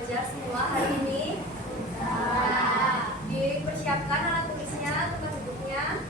belajar semua hari ini? Dipersiapkan alat tulisnya, tempat duduknya.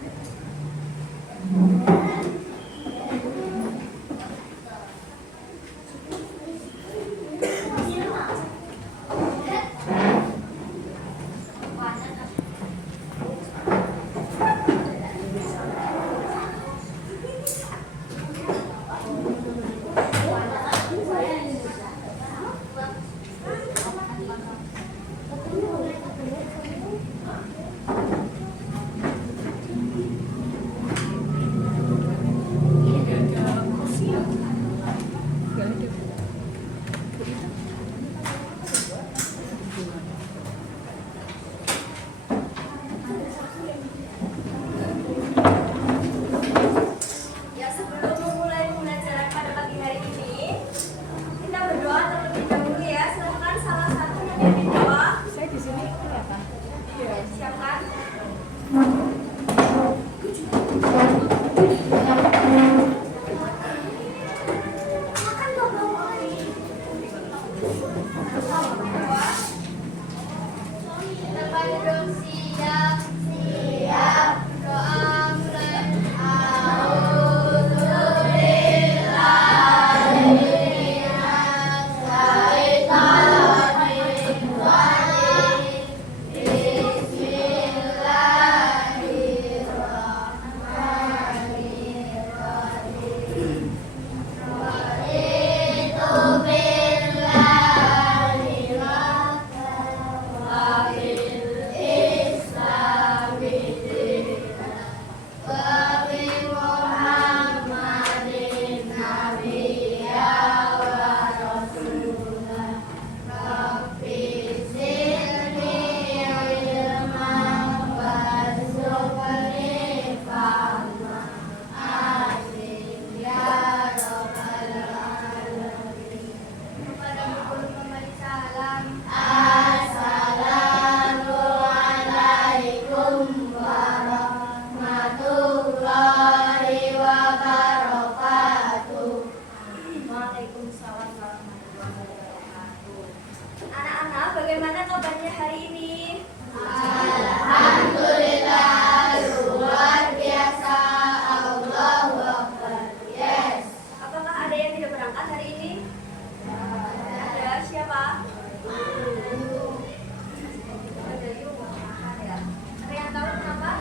Anak-anak, bagaimana kabarnya hari ini? Alhamdulillah, luar biasa. Allahu Akbar. Yes. Apakah ada yang tidak berangkat hari ini? Ada siapa? Ada yuk. Ada. Ada yang tahu kenapa?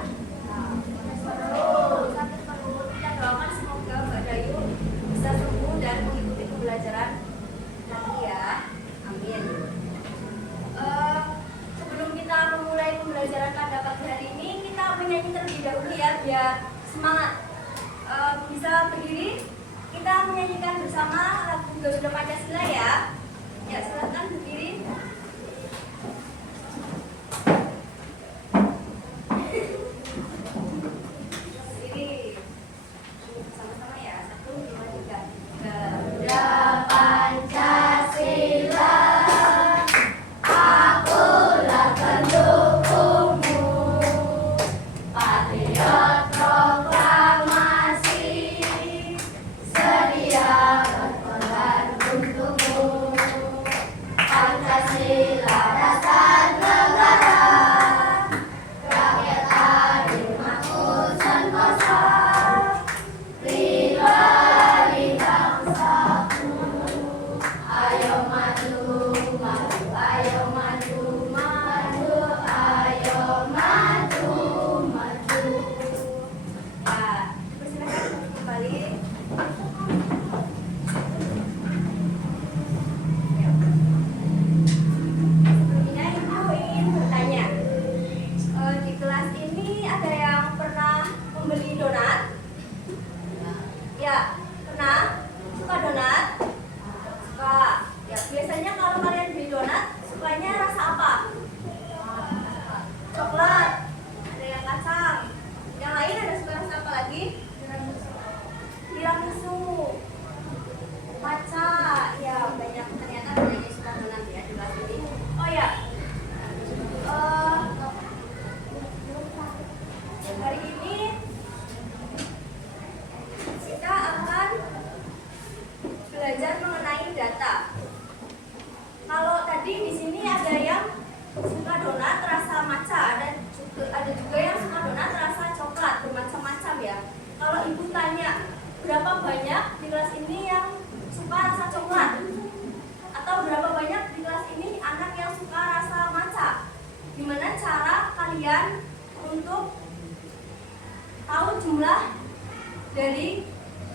Sakit perut. Kita doakan semoga Mbak Dayu bisa sembuh dan mengikuti pembelajaran nanti ya. Amin. Sebelum kita memulai pembelajaran pada pagi hari ini, kita menyanyi terlebih dahulu ya biar semangat. Bisa berdiri, kita menyanyikan bersama lagu Garuda Pancasila ya. Ya, silakan berdiri. Berdiri. Sama-sama ya. 1, 2, 3. Garuda Pancasila, akulah pendukungmu, patriot proklamasi, sedia berkorban untukmu. Pancasila dasar negara, rakyat adil makmur sentosa, pribadi bangsaku. Ayo maju, maju, ayo maju, maju, ayo maju, maju. Ya, persilakan kembali. Ya. Sebelumnya Ibu ingin bertanya, di kelas ini ada yang pernah membeli donat? Ya, pernah? Suka donat? Suka. Ya, biasanya kalau kalian beli donat, sukanya rasa apa? Coklat. Ada yang kacang. Yang lain ada suka rasa apa lagi? Tiramisu. Matcha. Ya, banyak ternyata banyak yang suka donat ya di kelas ini. Oh ya. Hari ini kita akan belajar mengenai data. Kalau tadi Tadi di sini ada yang suka donat rasa matcha, ada juga yang suka donat rasa coklat, bermacam-macam ya. Kalau ibu tanya berapa banyak di kelas ini yang suka rasa coklat, atau berapa banyak di kelas ini anak yang suka rasa matcha, gimana cara kalian untuk tahu jumlah dari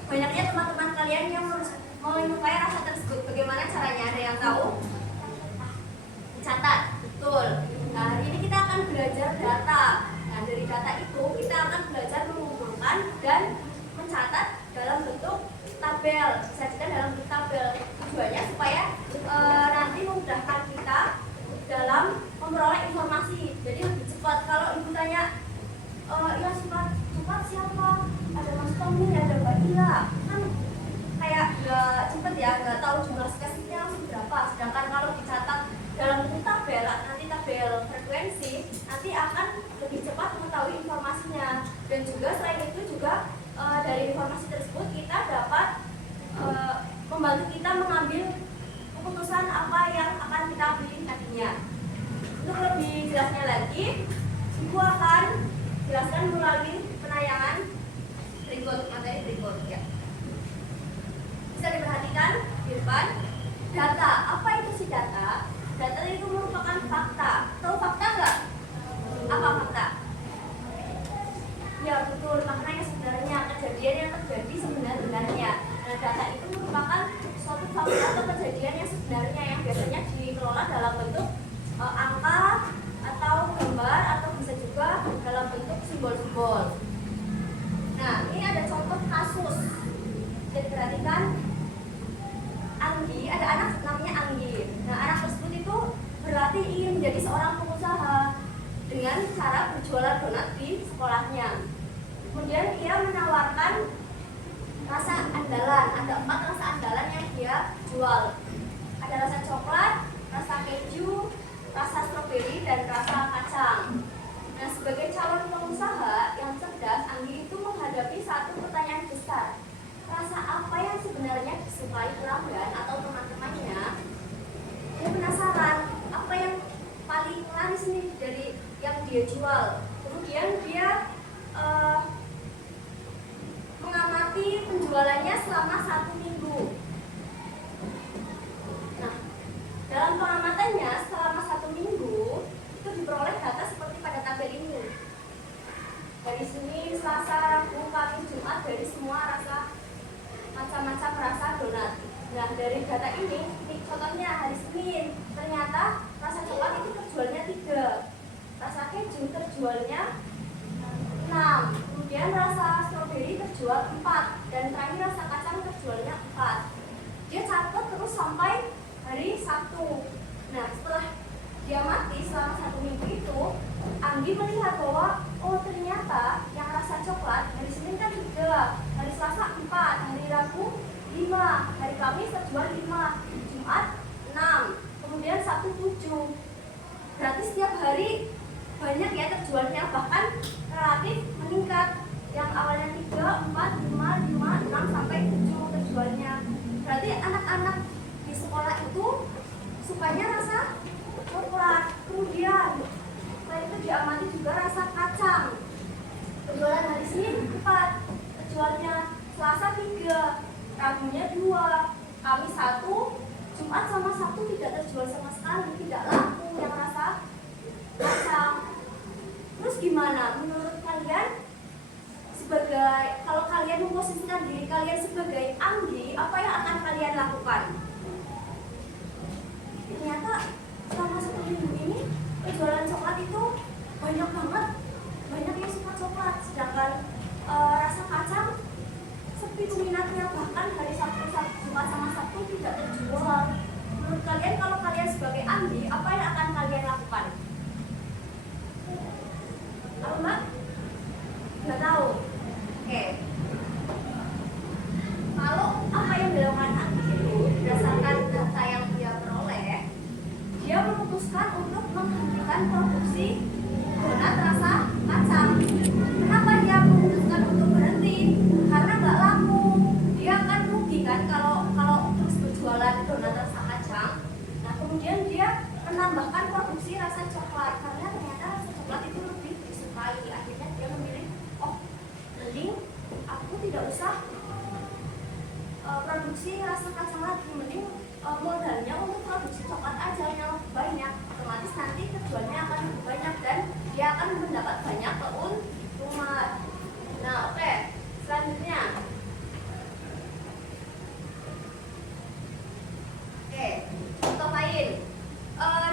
banyaknya teman-teman kalian yang menyukai rasa tersebut? Bagaimana caranya? Ada yang tahu? Catat, betul. Nah, hari ini kita akan belajar data. Nah, dari data itu kita akan belajar mengumpulkan dan mencatat dalam bentuk tabel. Disajikan dalam bentuk tabel. Tujuannya supaya nanti memudahkan kita dalam memperoleh informasi. Jadi lebih cepat. Kalau ibu tanya, ya cepat siapa? Ada Mas Tommy, ada Mbak Ila. Kan kayak nggak cepet ya, nggak tahu jumlah spesifiknya langsung berapa. Sedangkan kalau dicatat dalam bentuk tabel, nanti tabel frekuensi, nanti akan lebih cepat mengetahui informasinya. Dan juga selain itu juga dari informasi tersebut kita dapat membantu kita mengambil keputusan apa yang akan kita pilih nantinya. Untuk lebih jelasnya lagi, Ibu akan jelaskan melalui penayangan berikut, materi berikut ya. Bisa diperhatikan di depan, data. Apa itu sih data? Data itu merupakan fakta. Tahu fakta nggak? Apa fakta? Ya betul, makna yang sebenarnya, kejadian yang terjadi sebenarnya. Nah, data itu merupakan suatu fakta atau kejadian yang sebenarnya yang biasanya dikelola dalam bentuk angka atau gambar atau bisa juga dalam bentuk simbol-simbol. Nah, ini ada contoh kasus. Jadi perhatikan, Anggi, ada anak namanya Anggi. Nah, anak tersebut itu berlatih ingin menjadi seorang pengusaha dengan cara berjualan donat di sekolahnya. Kemudian ia menawarkan rasa andalan. Ada 4 rasa andalan yang dia jual. Ada rasa coklat, rasa keju, rasa stroberi, dan rasa kacang. Nah, sebagai calon pengusaha yang cerdas, Anggi itu menghadapi satu pertanyaan besar. Rasa apa yang sebenarnya disukai pelanggan atau teman-temannya? Dia penasaran, apa yang paling laris nih dari yang dia jual. Kemudian dia mengamati penjualannya selama 1 minggu. Nah, dalam pengamatannya selama 1 minggu itu diperoleh data seperti pada tabel ini. Dari sini Selasa, Rabu, Kamis, Jumat, dari semua rasa, macam-macam rasa donat. Nah, dari data ini contohnya hari Senin, ternyata rasa coklat itu terjualnya 3, rasa keju terjualnya 6, kemudian rasa stroberi terjual 4, dan terakhir rasa kacang terjualnya 4. Dia catat terus sampai hari Sabtu. Nah, setelah dia mati selama 1 minggu itu, Anggi melihat bahwa oh ternyata yang rasa coklat hari Senin kan 3, hari Selasa 4, hari Rabu 5, hari Kamis terjual 5, Jumat 6, kemudian Sabtu 7. Berarti setiap hari banyak ya terjualnya, bahkan relatif meningkat. Yang awalnya 3, 4, 5, 6 sampai 7 terjualnya. Berarti anak-anak di sekolah itu sukanya rasa coklat. Kemudian selain itu diamati juga rasa kacang. Penjualan hari Senin 4, terjualnya Selasa 3, Rabunya 2, Kamis 1, Jumat sama Sabtu tidak terjual sama sekali, tidak laku yang rasa kacang. Terus gimana menurut kalian? Kalau kalian memposisikan diri kalian sebagai Anggi, apa yang akan kalian lakukan? Ternyata selama 1 minggu ini penjualan coklat itu banyak banget, banyak yang suka coklat, sedangkan rasa kacang sepi peminatnya, bahkan hari Sabtu, Jumat sama Sabtu tidak terjual. Menurut kalian, kalau kalian sebagai Anggi, apa yang akan kalian lakukan? Apa Mbak? Nggak tahu. Oke. Kalau apa yang dilakukan Anggi itu berdasarkan data yang dia peroleh, dia memutuskan untuk menghentikan produksi donat rasa kacang. Kenapa dia memutuskan untuk berhenti? Karena nggak laku. Dia akan rugi kan kalau terus berjualan donat rasa kacang. Nah, kemudian dia menambahkan produksi rasa coklat karena ternyata rasa coklat itu lebih disukai. Akhirnya dia memilih, oh mending aku tidak usah produksi rasa kacang lagi, mending modalnya untuk produksi coklat aja yang lebih banyak. Otomatis nanti kejualnya akan lebih banyak dan dia akan mendapat banyak keuntungan. Nah, oke. Selanjutnya, oke, contoh lain.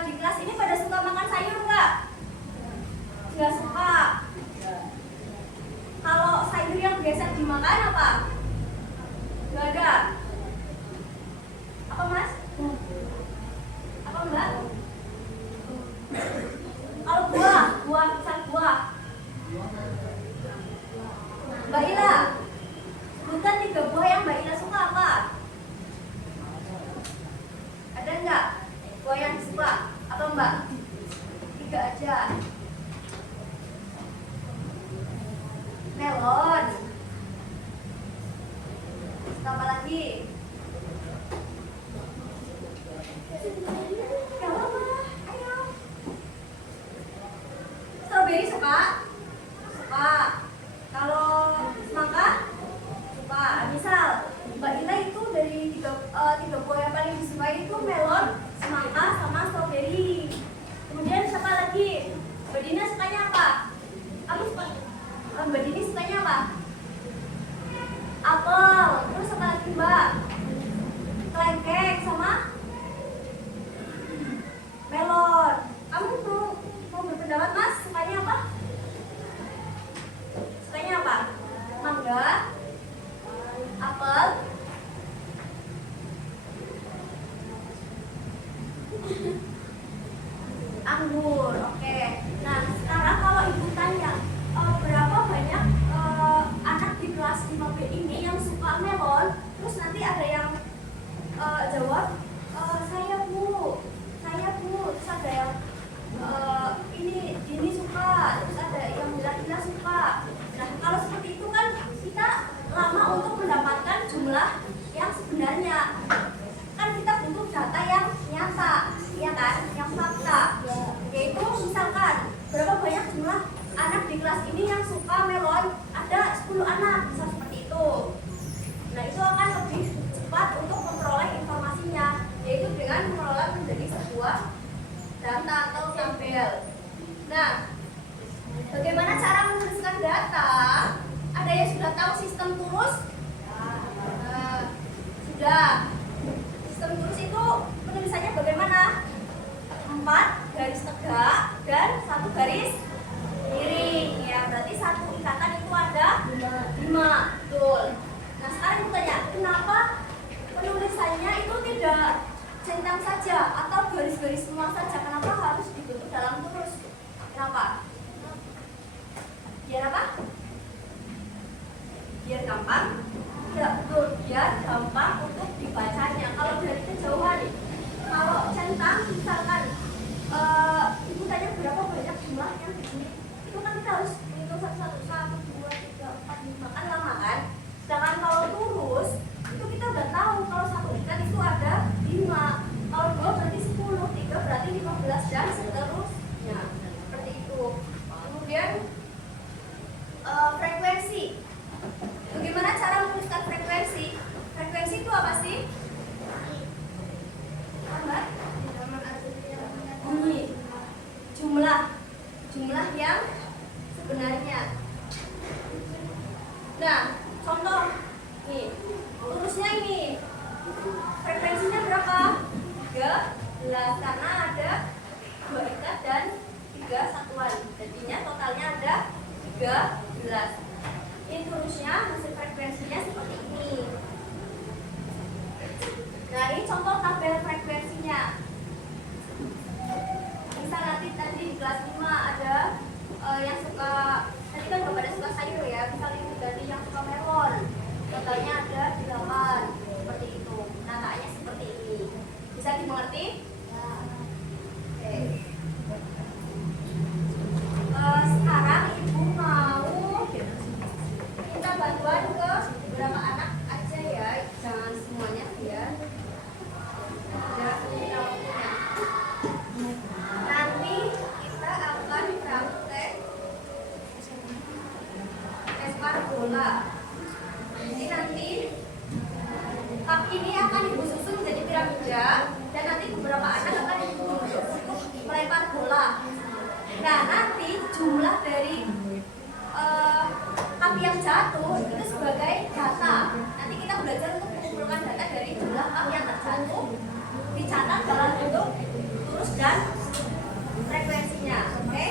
Di kelas ini pada suka makan sayur nggak? Nggak suka. Kalau sayur yang biasa dimakan apa? Nggak ada. Apa mas? Apa mbak? Kalau buah, misal buah. Mbak Ila, sebutkan 3 buah yang Mbak Ila suka apa? Ada nggak buah yang disuka? Apa Mbak? 3 aja. Melon. Apa lagi? Gak apa-apa, ayo. Strawberry suka? Suka. Kalau semangka? Suka. Misal Mbak Ila itu dari tiga buah yang paling disukai itu melon, semangka, sama strawberry. Kemudian siapa lagi? Mbak Dina sukanya apa? Kamu suka? Mbak Dini sukanya apa? Apel. Terus apa lagi Mbak? Kelengkeng sama melon. Kamu mau berpendapat mas? Sukanya apa? Sukanya apa? Mangga, apel, anggur. Oke. Nah sekarang kalau ibu tanya berapa banyak anak di kelas 5B ini yang suka melon, terus nanti ada yang jawab saya bu, terus ada yang ini suka, terus ada yang bilang Ina suka. Nah kalau seperti itu kan kita lama untuk mendapatkan jumlah yang sebenarnya. Kan kita butuh data yang nyata, ya kan, yang fakta. Yaitu misalkan berapa banyak jumlah anak di kelas ini yang suka melon, ada 10 anak, bisa seperti itu. Nah itu akan lebih cepat untuk memperoleh informasinya, yaitu dengan mengelola menjadi sebuah data atau tabel. Nah, bagaimana cara menuliskan data? Ada yang sudah tahu sistem turus? Sudah. Sistem turus itu penulisannya bagaimana? 4 garis tegak dan 1 garis miring. Ya, berarti satu ikatan itu ada 5. Betul. Nah, sekarang aku tanya, kenapa penulisannya itu tidak centang saja atau garis-garis semua saja? Kenapa harus dibentuk dalam turus? Kenapa? Biar apa? Biar gampang? Tidak, betul. Biar gampang untuk dibacanya. Kalau dari kejauhan, kalau centang, misalkan ibu tanya berapa banyak jumlah yang di sini, itu kan kita harus menghitung satu-satu, 1, 2, 3, 4, 5, kan lama kan? Sedangkan kalau turus, itu kita udah tahu kalau satu ikat itu ada 5, kalau 2 berarti 10, 3 berarti 15 dan seterusnya. Seperti itu. Kemudian frekuensi. Bagaimana cara menuliskan frekuensi? Frekuensi itu apa sih? Apa? Bunyi. Jumlah yang sebenarnya. Nah, contoh nih, turusnya ini frekuensinya berapa? 13 karena ada 2 ikat dan 3 satuan. Jadinya totalnya ada 13. Ini turusnya, hasil frekuensinya seperti ini. Nah, ini contoh tabel frekuensinya. Misal nanti tadi di kelas 5 ada yang suka, tadi kan bapak ada suka sayur ya, misal ini dari yang suka melon, totalnya ada 8, seperti itu. Natanya seperti ini. Bisa dimengerti? Oke. Sekarang ibu mau minta bantuan ke beberapa anak aja ya, jangan semuanya ya. Ada waktunya. jumlah dari api yang jatuh itu sebagai data. Nanti kita belajar untuk mengumpulkan data dari jumlah api yang terjatuh, dicatat dalam bentuk turus dan frekuensinya. Oke?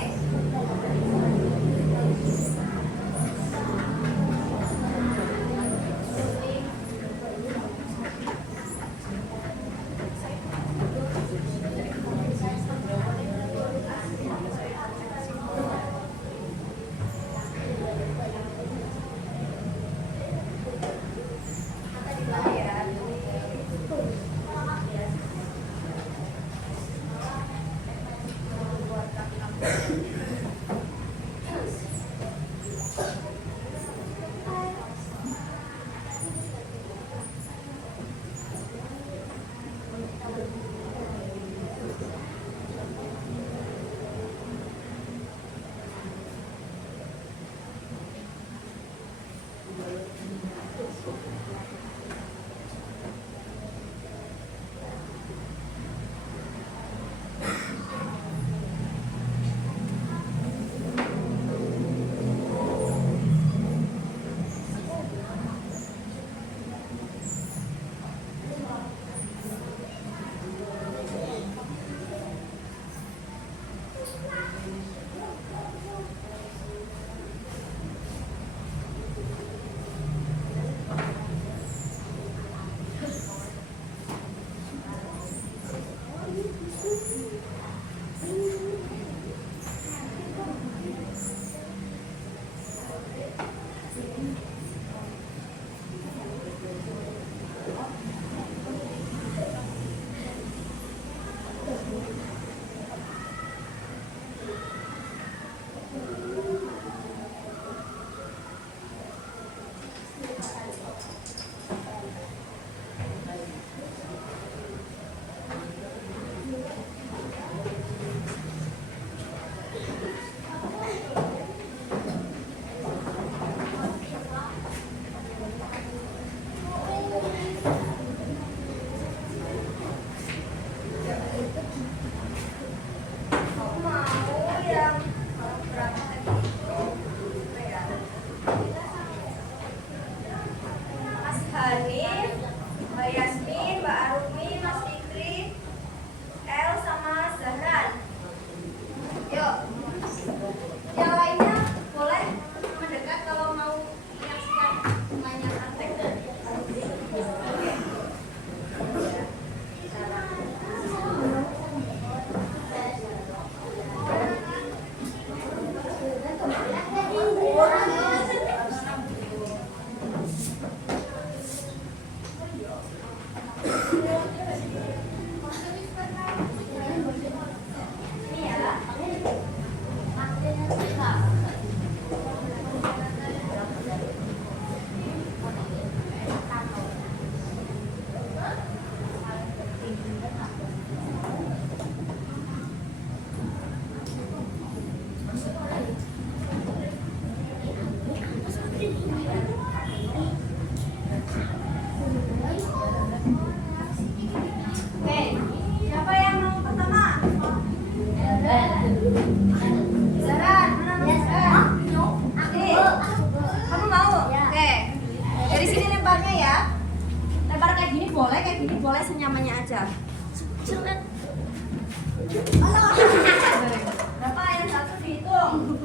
Berapa yang satu dihitung?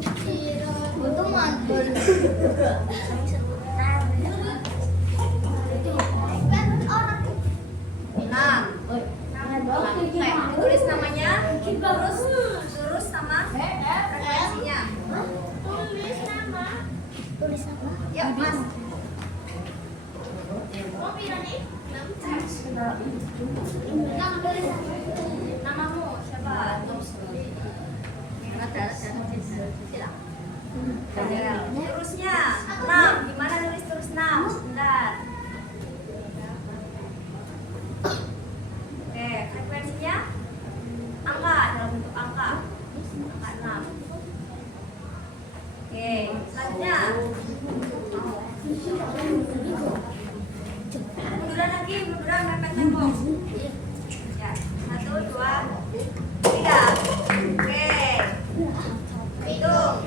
Untung mantul. Tulis namanya, terus sama frekuensinya. Tulis apa? Yuk, Mas. Mau pilih nih? Namamu siapa? Terusnya 6. Gimana nulis terus 6? Sebentar. Oke, frekuensinya angka dalam bentuk angka. Angka 6. Oke, selanjutnya. Munduran lagi, munduran mepet tembok. Ya, 1, 2, 3. Oke. Hitung.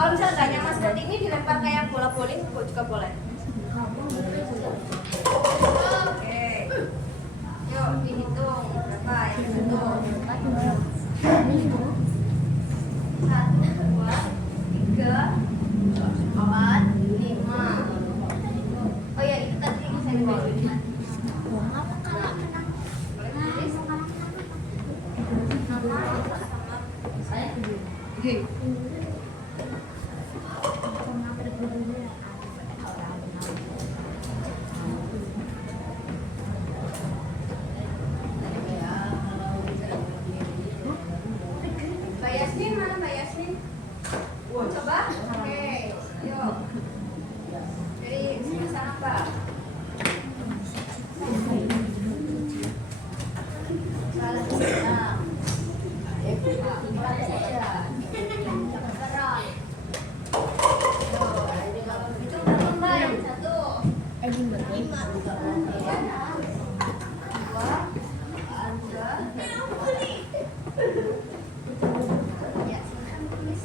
Kalau misalnya nggak nyaman seperti ini, dilempar kayak bola bowling juga boleh. Oke. Yuk dihitung berapa yang satu. 1, 2, 3, 4, 5. Oh ya, itu tadi saya dibawain. Apa kalau menang? Boleh tulis nama sama saya. Mbak Yasmin mana Mbak Yasmin? Coba. Oke, yuk. Dari sebelah sana Mbak. Salah sana. Pelan saja. Berat. Itu berapa Mbak yang satu? 5. 2, 3. Ya, silakan tulis.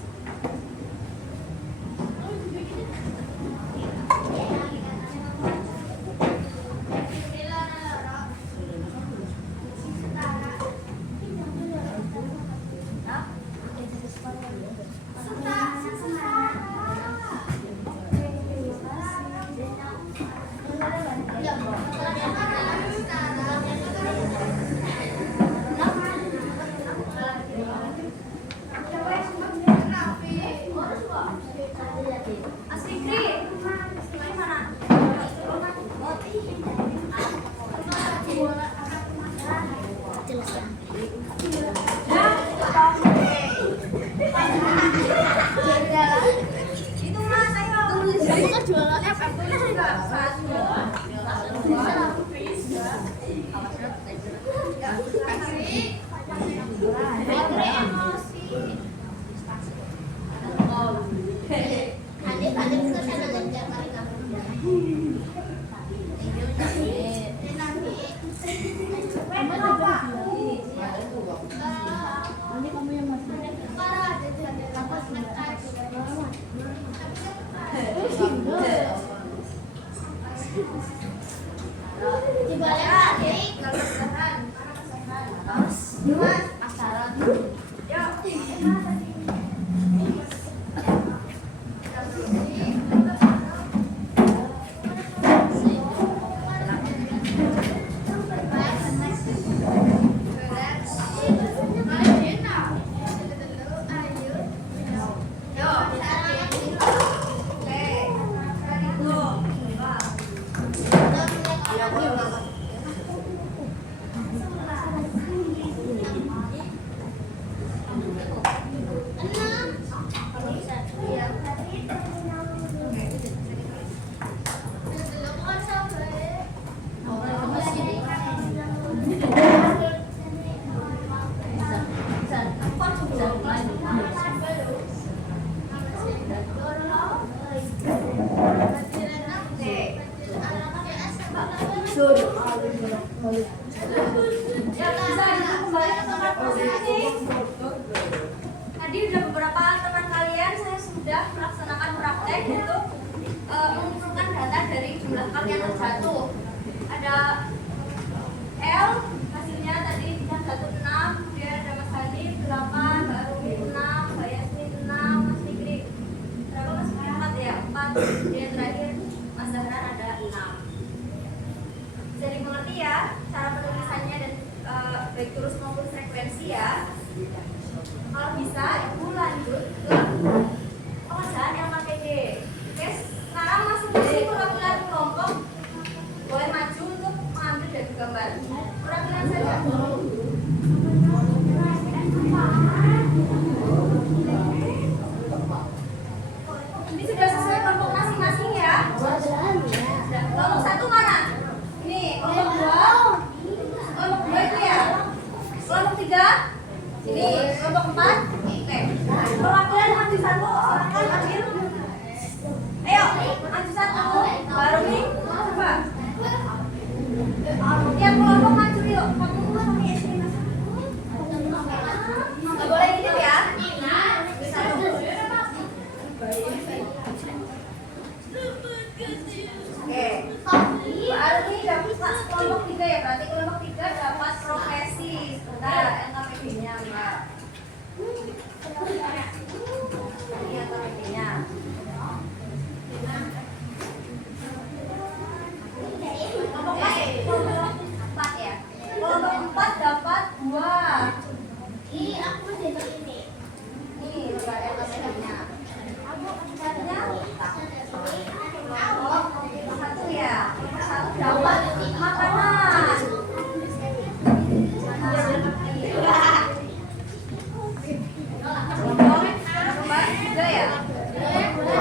Itu Mas, ayo. Aku kan jualannya Tulis juga. 1, 2, Ini kamu yang masih. Dibalik adik. Kalau kesusahan, Mas, aksara. Yuk. Tadi udah beberapa teman kalian saya sudah melaksanakan praktek untuk mengumpulkan data dari jumlah kalian terjatuh. Ada L, hasilnya tadi yang 16, kemudian ada Mas Hanif 8, Mbak Rumi 6, Mbak Yasmin 6, Mas Fikri berapa Mas? 4 ya? 4. Kemudian terakhir Mas Zahran ada 6. Bisa dimengerti ya cara penulisannya dan baik terus maupun frekuensi ya. Kalau bisa ibu lanjut ke pengerjaan yang pakai D. Oke, sekarang masing-masing perwakilan kelompok boleh maju untuk mengambil dan gambar. Perwakilan saja. Ini sudah sesuai kelompok masing-masing ya. Kelompok 1 mana? Ini kelompok 2. Kelompok 2 itu ya. Kelompok 3. Ini kelompok 4. Oke. Perwakilan maju 1, silakan ambil. Ayo, maju 1. Baru nih. Coba. Tiap kelompok maju yuk. Kamu pakai sini Mas. Enggak boleh gitu ya. 1.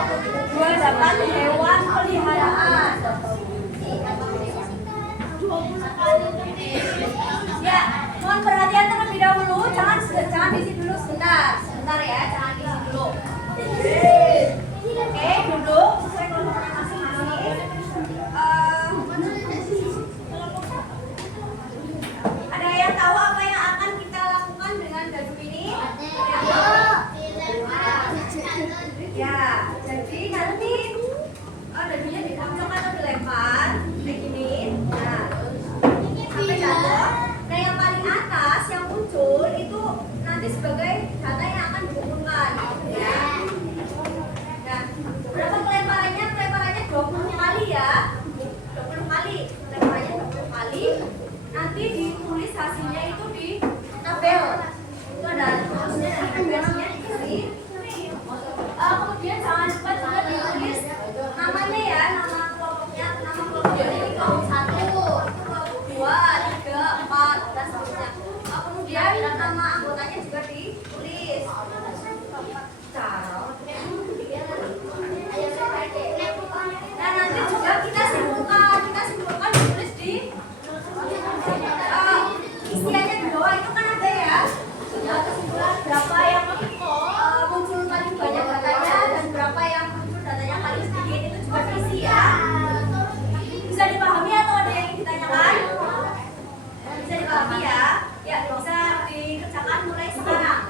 Dua dapat hewan peliharaan. Ya, mohon perhatian terlebih dahulu. Jangan diisi dulu sebentar. Sebentar ya, jangan diisi dulu. Oke, duduk sesuai kelompoknya masing-masing. Ada yang tahu apa yang akan kita lakukan dengan dadu ini? Ya, jadi nanti dadunya dipojok atau dilempar kayak gini. Nah, sampai jatuh. Nah, yang paling atas yang muncul itu nanti sebagai data yang akan dikumpulkan. Ya. Nah, berapa pelemparannya? Pelemparannya 20 kali ya. 20 kali. Pelemparannya 20 kali. Nanti ditulis hasilnya itu di tabel. Itu ada hasilnya di tabelnya di sini. Kemudian jangan lupa juga ditulis namanya ya, nama kelompoknya, nama kelompoknya ini kelompok 1, kelompok 2, 3, 4 dan seterusnya. Kemudian nama anggotanya juga ditulis. Nah, nanti juga kita simpulkan ditulis di isiannya di bawah itu kan ada ya. Sudah kesimpulan berapa yang muncul paling banyak datanya dan berapa yang muncul datanya paling sedikit itu juga diisi ya. Bisa dipahami atau ada yang ingin ditanyakan? Bisa dipahami ya? Ya, bisa dikerjakan mulai sekarang.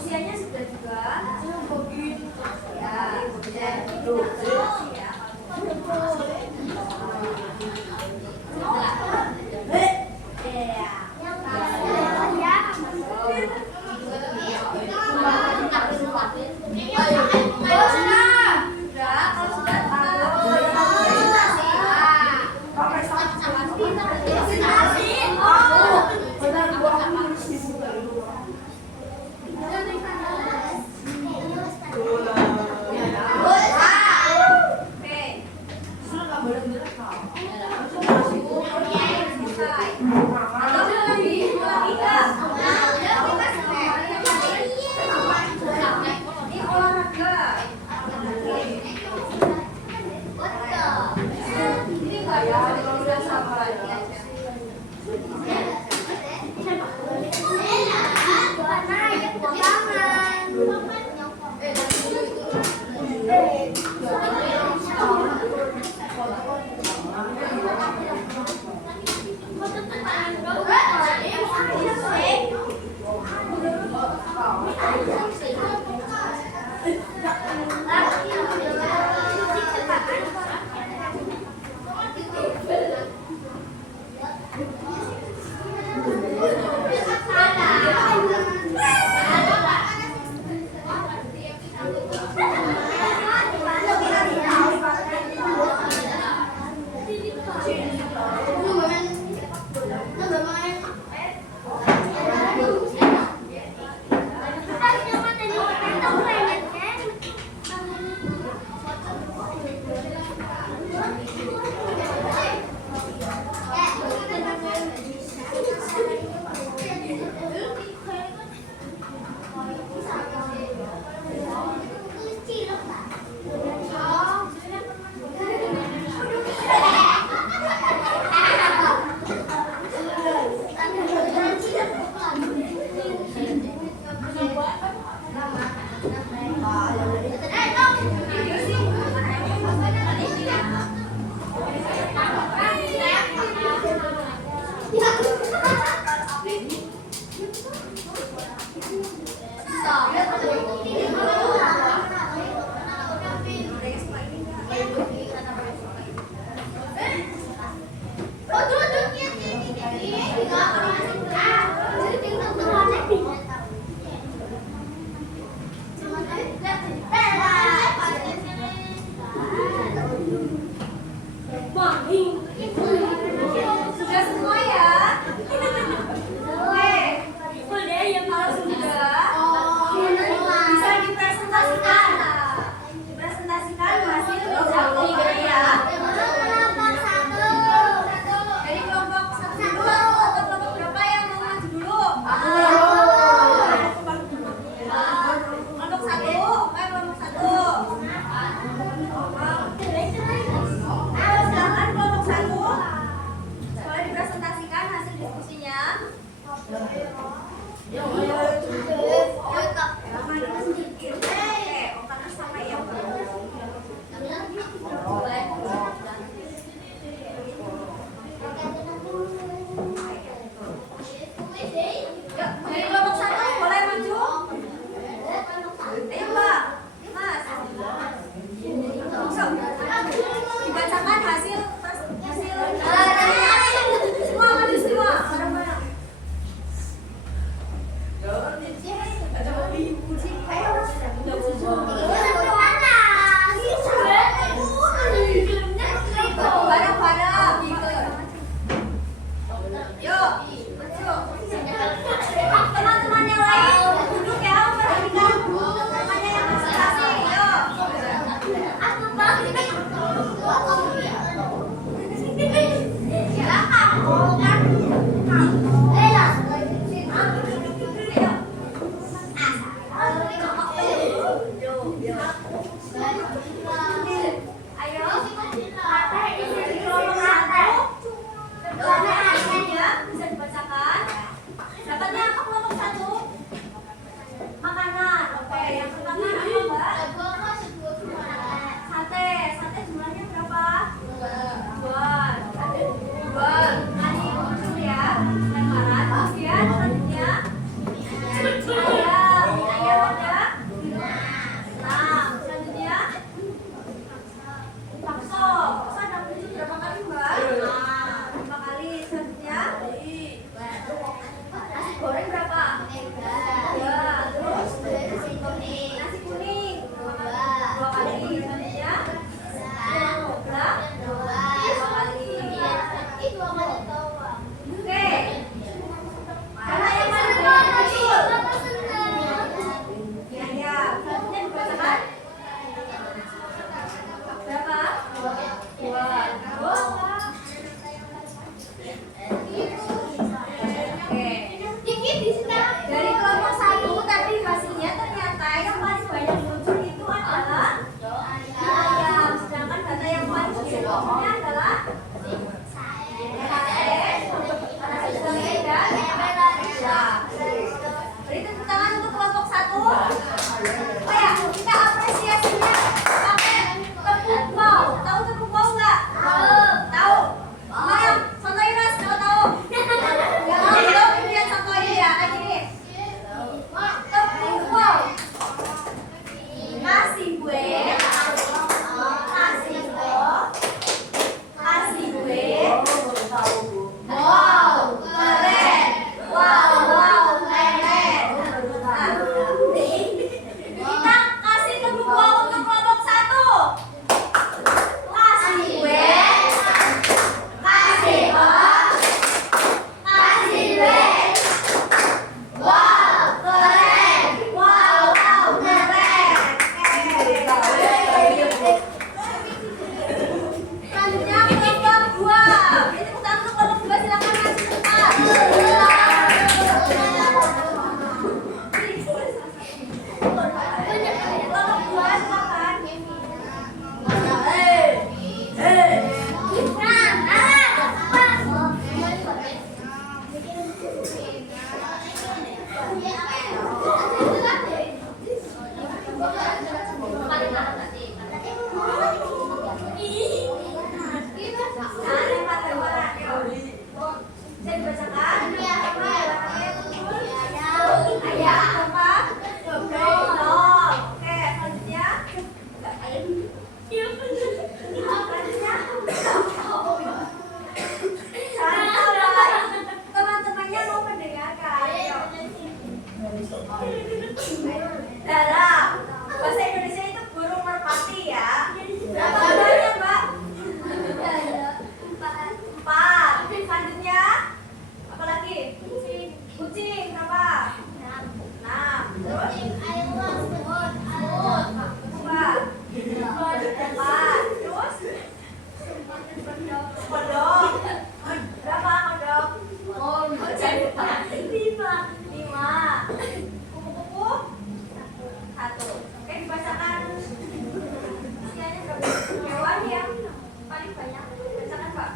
Usianya sudah juga. Ya, ya. Maksudnya adalah beri tepuk tangan untuk kelompok 1. Oh ya, kita apresiasinya pakai tepuk wow. Tahu tepuk wow nggak? Tahu. Ayo, contohin Mas, kalau tahu. Yang belum kemudian contohin ya, kayak gini. Tepuk wow. Kasih gue. Kasih gue. Kasih gue. Wow, keren. Wow, keren. Nah, kita kasih tepuk wow untuk kelompok 1. Kasih gue. Kasih oh. Kasih gue. Wow, keren. Wow, keren. Selanjutnya kelompok 2. Beri tepuk tangan untuk kelompok 2, silakan Mas cepat. Kelompok 2 silakan. Saya dibacakan. Ayah apa? Dong. Oke, selanjutnya. Teman-temannya mau mendengarkan. Darah. Bahasa Indonesia itu burung merpati ya. Berapa banyak, Mbak? 4. Selanjutnya apa lagi? Kucing berapa? 6. Terus? Berapa? 4. Terus? Kodok. Berapa kodok? 5. Kupu-kupu? 1. Oke, dibacakan. Usianya berapa? Hewan yang paling banyak. Bacakan, Pak.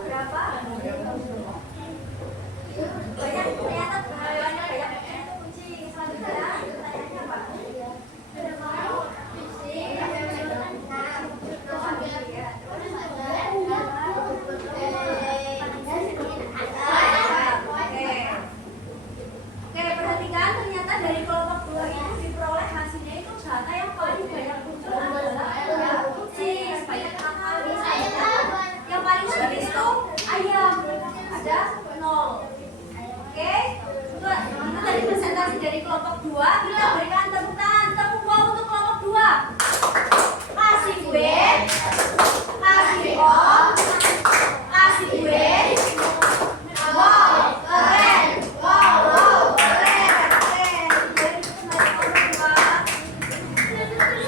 Berapa? Banyak, ternyata hewannya banyak. Itu kucing. Selanjutnya pertanyaannya apa? Oke, perhatikan ternyata dari kelompok 2 ini diperoleh hasilnya itu data yang paling banyak muncul adalah kucing, sebanyak 6 kali. Yang paling sedikit itu ayam, ada 0. Oke, itu tadi presentasi dari kelompok 2. Kita berikan tepuk tangan, tepuk wow untuk kelompok 2. Kasih gue, kasih om, kasih gue. Wow, keren. Wow, keren. Oke, jadi kembali ke kelompok 2.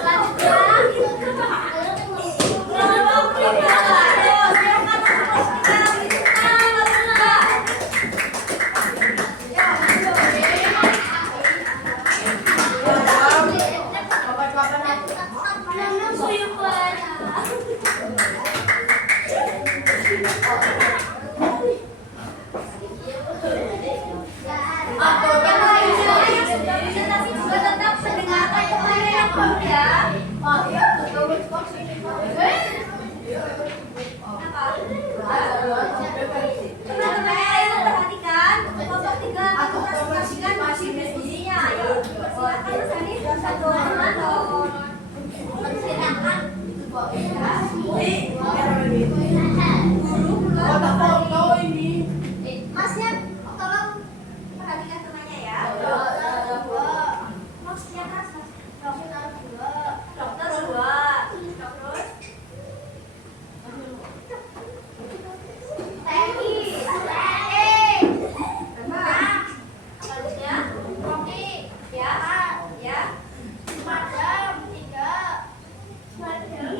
Selanjutnya kelompok 3. Ayo, silakan kelompok 3. Beri tepuk tangan Masnya tolong perhatikan temannya ya. Maksudnya Mas, dokter 2. Terus teknik. Selanjutnya kopi. Ya. Madam 3. Madam.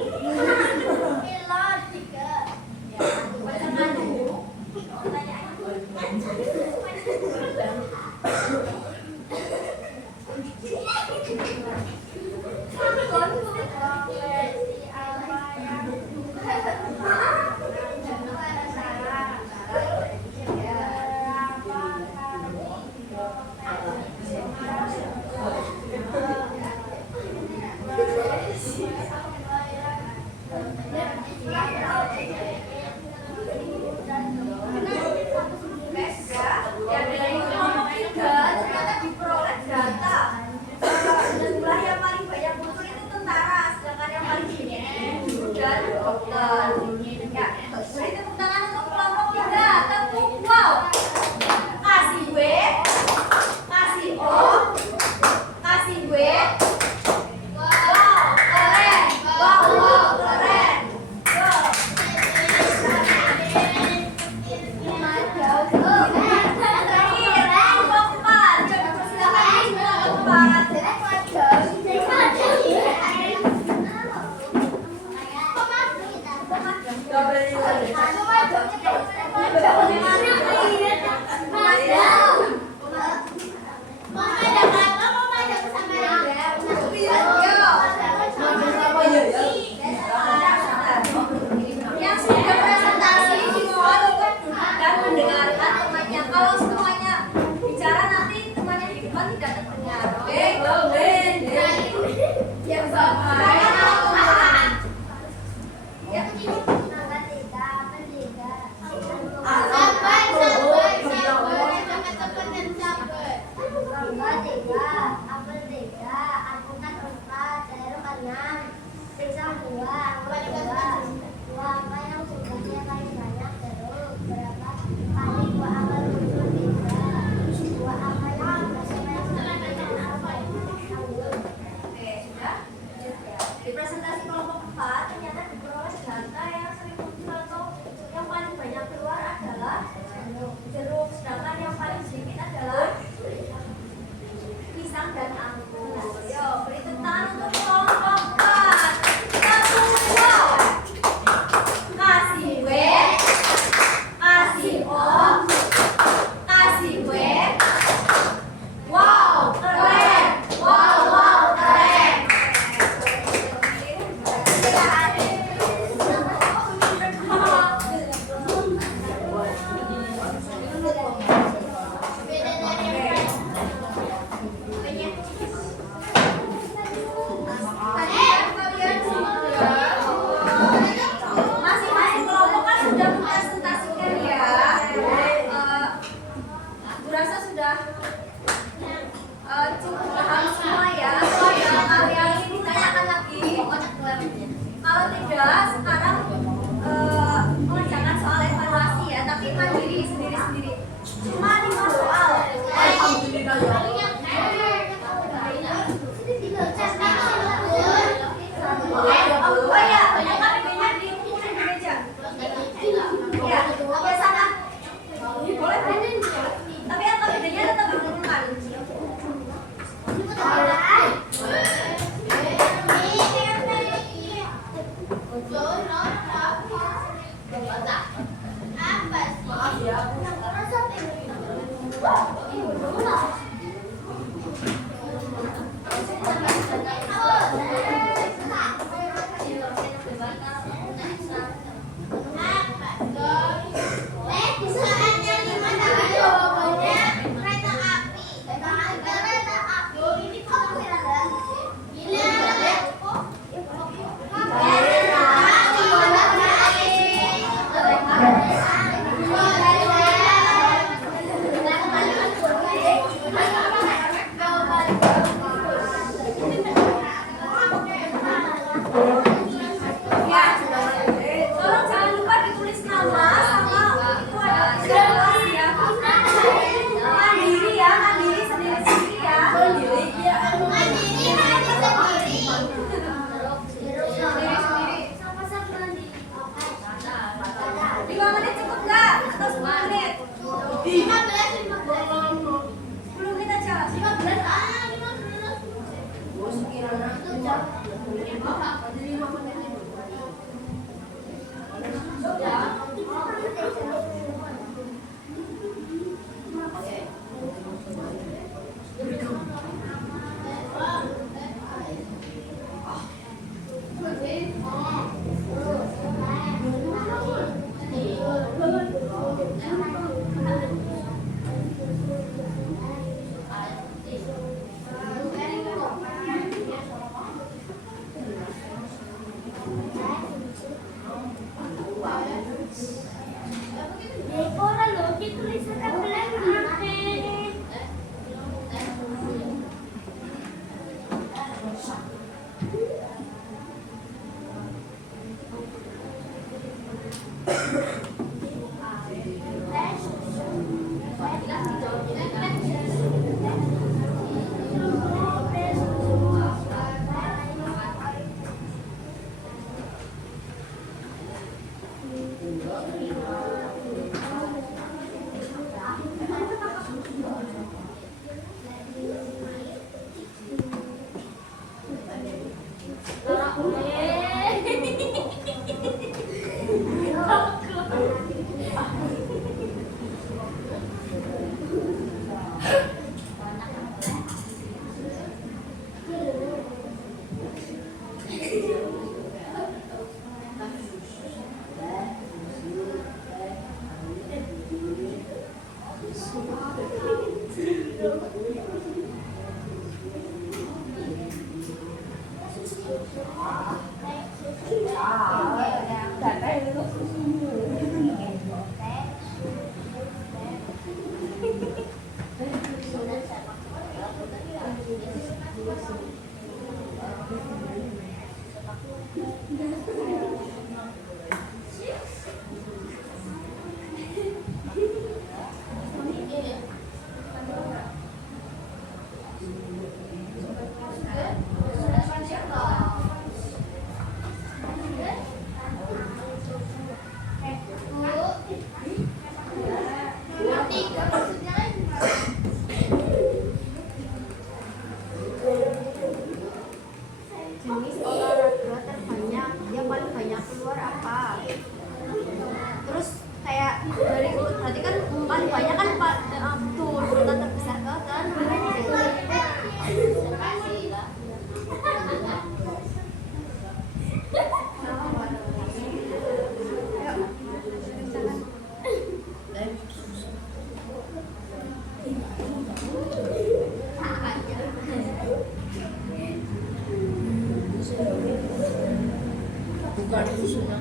Cuma 5 soal. Alhamdulillah ya Allah. Oh iya, KTP-nya dikumpulin di meja. Ya, ya sana. Boleh. Tapi yang KTP-nya tetap dikumpulkan. Maaf ya. Ya, tolong jangan lupa ditulis nama sama itu ada kelas ya. Mandiri ya, mandiri sendiri-sendiri ya. Sendiri-sendiri. 5 menit cukup nggak? Atau 10 menit? 10 menit aja. Jenis olahraga terbanyak yang paling banyak keluar apa? Terus kayak dari berarti kan paling banyak kan tuh urutan terbesar kan? Bukan usulan.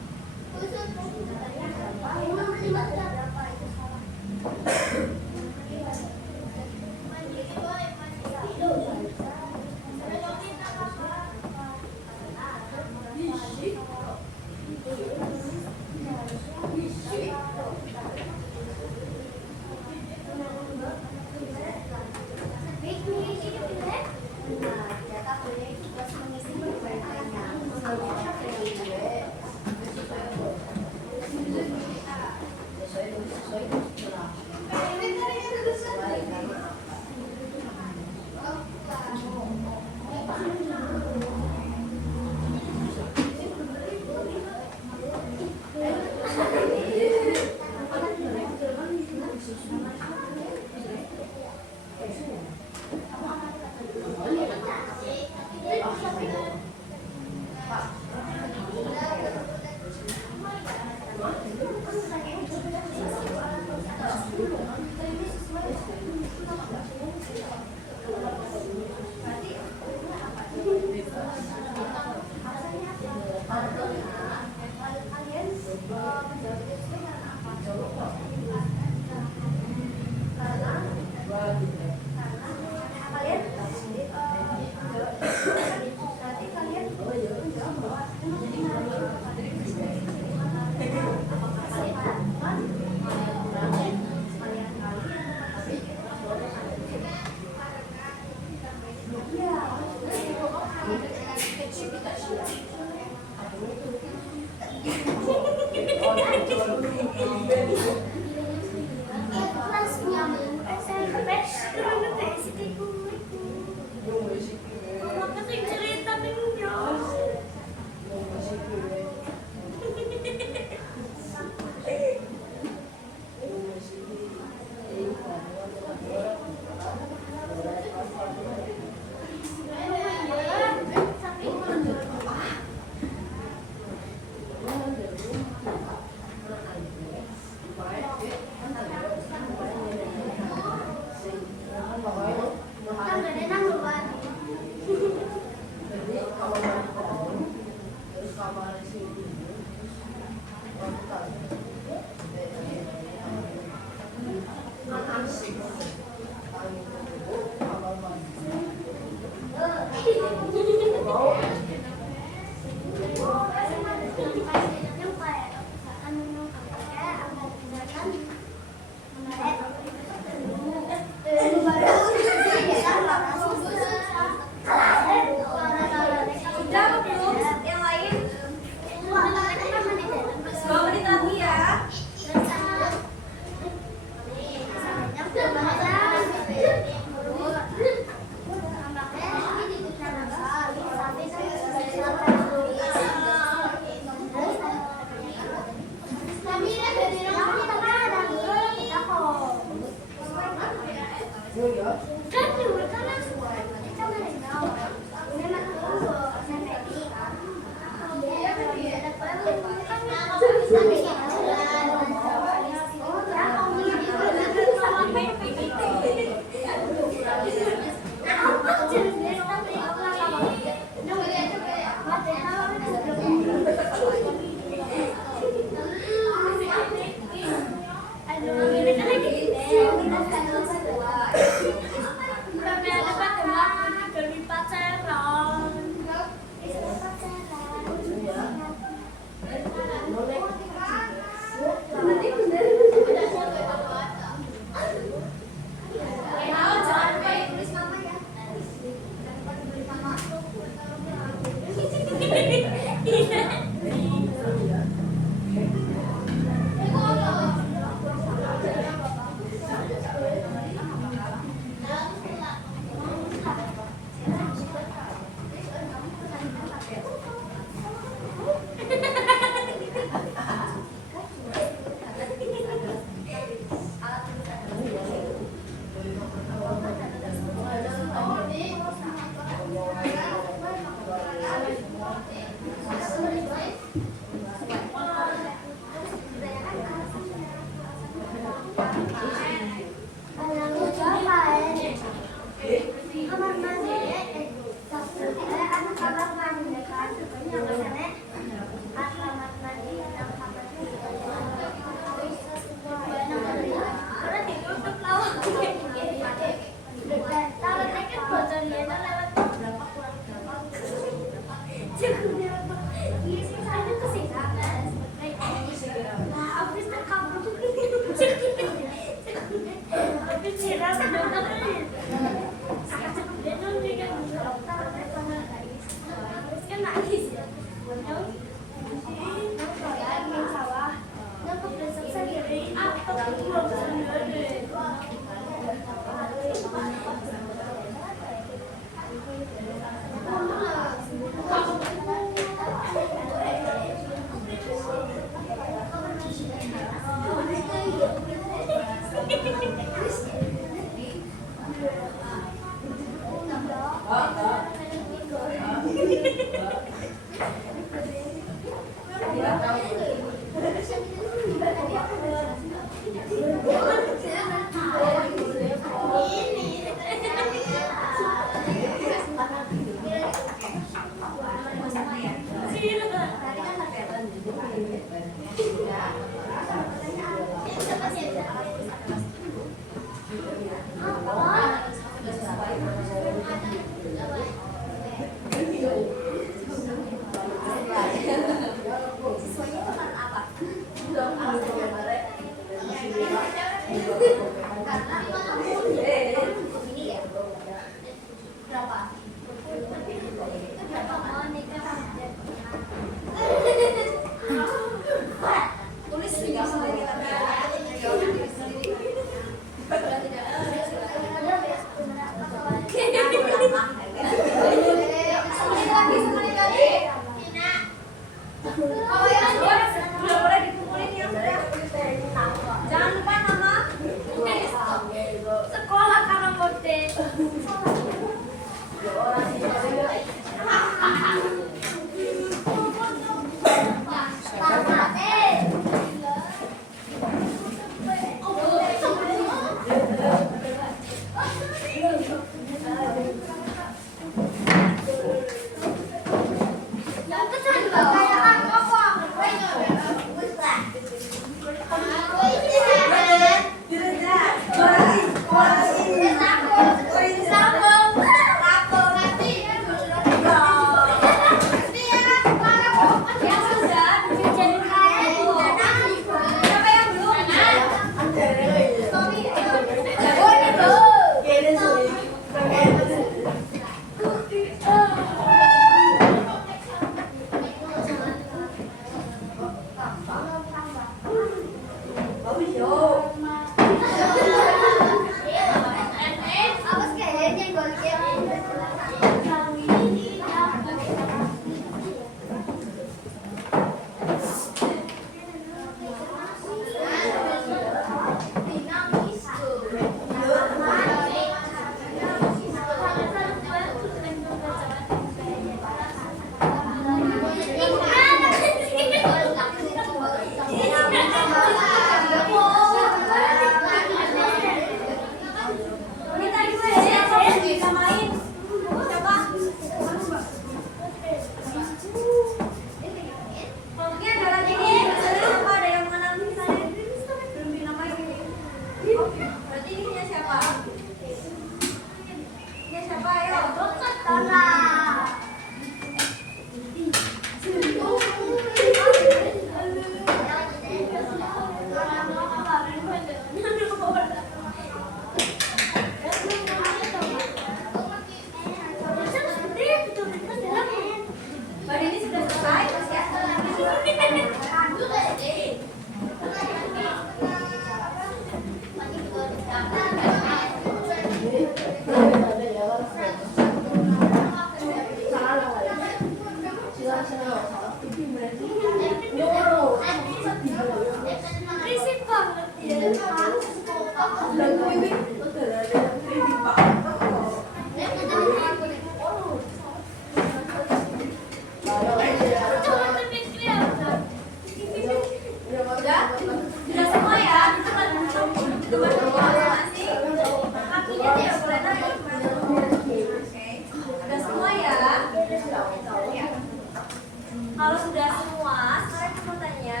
Kalau sudah semua, sekarang aku mau tanya,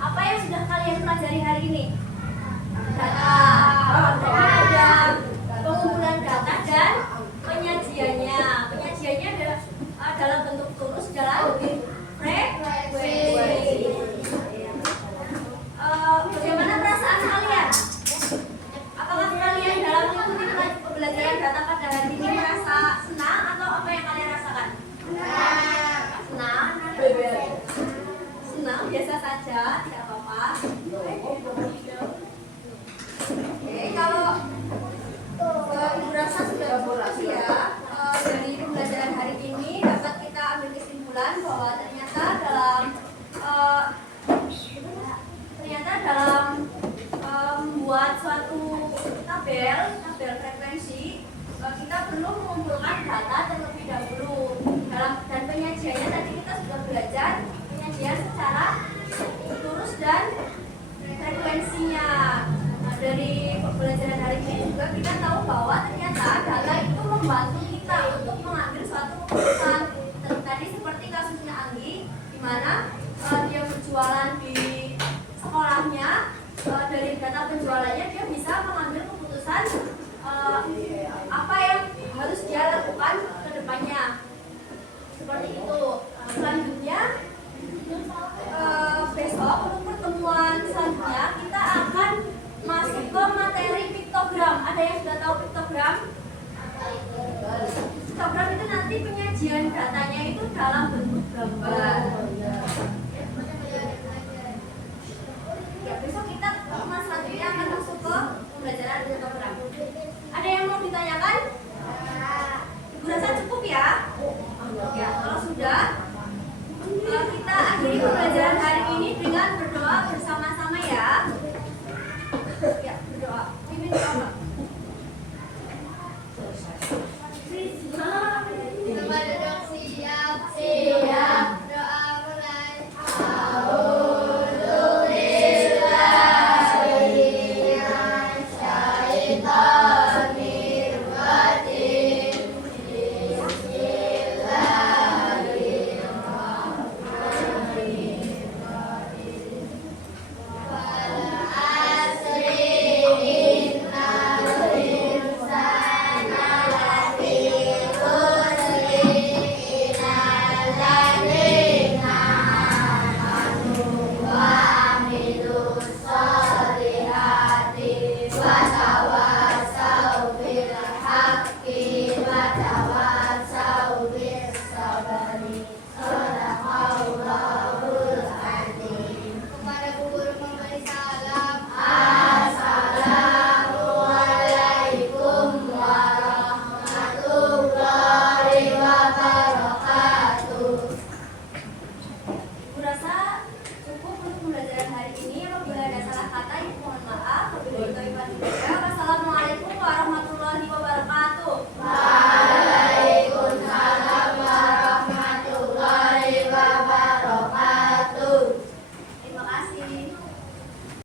apa yang sudah kalian pelajari hari ini? Data, ada pengumpulan data dan penyajiannya. Penyajiannya adalah dalam bentuk tulis dalam frekuensi. Bagaimana perasaan kalian? Apakah kalian dalam mengikuti pembelajaran data pada hari ini merasa senang atau apa yang kalian rasakan? saja, tidak apa-apa. Oke, kalau Ibu rasa sudah cukup ya, dari pembelajaran hari ini dapat kita ambil kesimpulan bahwa ternyata dalam membuat suatu tabel frekuensi, kita perlu mengumpulkan data terlebih dahulu. Dan penyajiannya tadi kita sudah belajar penyajian secara lurus dan frekuensinya. Nah, dari pembelajaran hari ini juga kita tahu bahwa ternyata data itu membantu kita untuk mengambil suatu keputusan. Tadi seperti kasusnya Anggi, di mana dia berjualan di sekolahnya, dari data penjualannya dia bisa mengambil keputusan apa yang harus dia lakukan ke depannya. Seperti itu. Selanjutnya besok untuk pertemuan selanjutnya kita akan masuk ke materi piktogram. Ada yang sudah tahu piktogram? Piktogram itu nanti penyajian datanya itu dalam bentuk gambar. Ya, besok kita pertemuan selanjutnya akan masuk ke pembelajaran piktogram. Ada yang mau ditanyakan? Ibu rasa cukup ya? Ya, kalau sudah kita akhiri pembelajaran